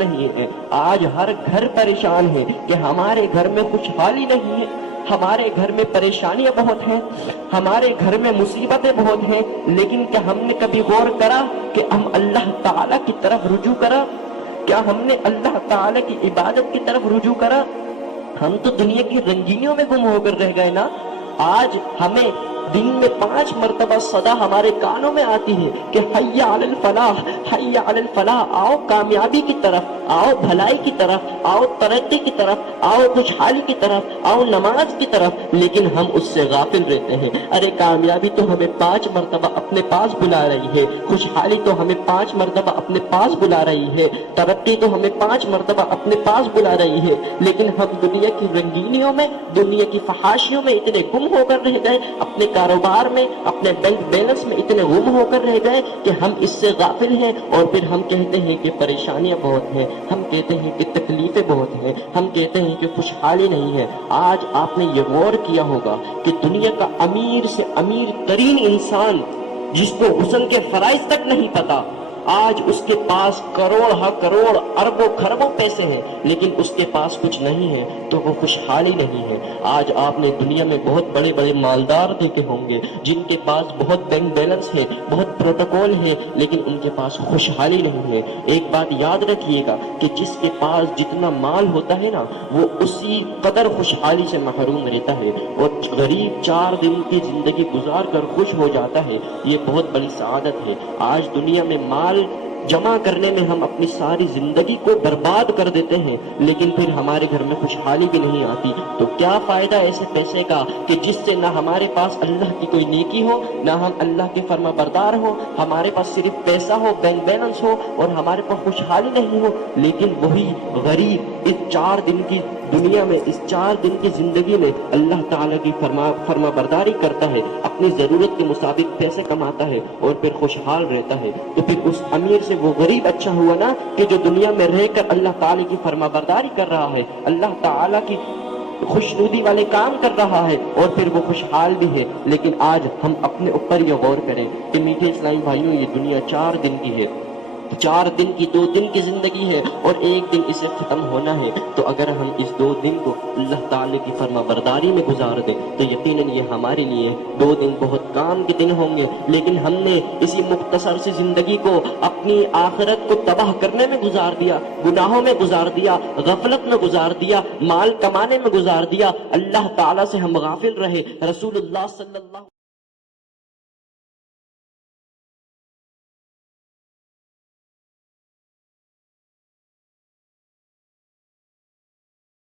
نہیں ہے۔ آج ہر گھر پریشان ہے کہ ہمارے گھر میں خوشحالی نہیں ہے، ہمارے گھر میں پریشانیاں بہت ہیں، ہمارے گھر میں مصیبتیں بہت ہیں، لیکن کیا ہم نے کبھی غور کرا کہ ہم اللہ تعالیٰ کی طرف رجوع کرا؟ کیا ہم نے اللہ تعالیٰ کی عبادت کی طرف رجوع کرا؟ ہم تو دنیا کی رنگینیوں میں گم ہو کر رہ گئے نا۔ آج ہمیں دن میں 5 مرتبہ صدا ہمارے کانوں میں آتی ہے کہ حی علی الفلاح، حی علی الفلاح، آؤ کامیابی کی طرف، آؤ بھلائی کی طرف، آؤ ترقی کی طرف، آؤ خوشحالی کی طرف، آؤ نماز کی طرف، لیکن ہم اس سے غافل رہتے ہیں۔ ارے کامیابی تو ہمیں 5 مرتبہ اپنے پاس بلا رہی ہے، خوشحالی تو ہمیں 5 مرتبہ اپنے پاس بلا رہی ہے، ترقی تو ہمیں 5 مرتبہ اپنے پاس بلا رہی ہے، لیکن ہم دنیا کی رنگینیوں میں، دنیا کی فحاشیوں میں اتنے گم ہو کر رہ گئے، اپنے کاروبار میں، اپنے بینک بیلنس میں اتنے گم ہو کر رہ گئے کہ ہم اس سے غافل ہیں، اور پھر ہم کہتے ہیں کہ پریشانیاں بہت ہیں، ہم کہتے ہیں کہ تکلیفیں بہت ہیں، ہم کہتے ہیں کہ خوشحالی نہیں ہے۔ آج آپ نے یہ غور کیا ہوگا کہ دنیا کا امیر سے امیر ترین انسان، جس کو حسن کے فرائض تک نہیں پتا، آج اس کے پاس کروڑ ہا کروڑ اربوں خربوں پیسے ہیں، لیکن اس کے پاس کچھ نہیں ہے تو وہ خوشحالی نہیں ہے۔ آج آپ نے دنیا میں بہت بڑے بڑے مالدار دیکھے ہوں گے جن کے پاس بہت بینک بیلنس ہے، بہت پروٹوکول ہے، لیکن ان کے پاس خوشحالی نہیں ہے۔ ایک بات یاد رکھیے گا کہ جس کے پاس جتنا مال ہوتا ہے نا، وہ اسی قدر خوشحالی سے محروم رہتا ہے، اور غریب 4 دن کی زندگی گزار کر خوش ہو جاتا ہے، یہ بہت بڑی سعادت ہے۔ آج دنیا میں مال جمع کرنے میں ہم اپنی ساری زندگی کو برباد کر دیتے ہیں، لیکن پھر ہمارے گھر میں خوشحالی بھی نہیں آتی۔ تو کیا فائدہ ایسے پیسے کا کہ جس سے نہ ہمارے پاس اللہ کی کوئی نیکی ہو، نہ ہم اللہ کے فرما بردار ہو، ہمارے پاس صرف پیسہ ہو، بینک بیلنس ہو، اور ہمارے پاس خوشحالی نہیں ہو۔ لیکن وہی غریب اس 4 دن کی دنیا میں، اس 4 دن کی زندگی میں اللہ تعالیٰ کی فرما برداری کرتا ہے، اپنی ضرورت کے مطابق پیسے کماتا ہے، اور پھر خوشحال رہتا ہے۔ تو پھر اس امیر سے وہ غریب اچھا ہوا نا، کہ جو دنیا میں رہ کر اللہ تعالیٰ کی فرما برداری کر رہا ہے، اللہ تعالیٰ کی خوشنودی والے کام کر رہا ہے، اور پھر وہ خوشحال بھی ہے۔ لیکن آج ہم اپنے اوپر یہ غور کریں کہ میٹھے اسلامی بھائیوں، یہ دنیا 4 دن کی ہے، 4 دن کی 2 دن کی زندگی ہے، اور 1 دن اسے ختم ہونا ہے۔ تو اگر ہم اس 2 دن کو اللہ تعالی کی فرما برداری میں گزار دیں تو یقیناً یہ ہمارے لیے 2 دن بہت کام کے دن ہوں گے، لیکن ہم نے اسی مختصر سی زندگی کو اپنی آخرت کو تباہ کرنے میں گزار دیا، گناہوں میں گزار دیا، غفلت میں گزار دیا، مال کمانے میں گزار دیا، اللہ تعالیٰ سے ہم غافل رہے۔ رسول اللہ صلی اللہ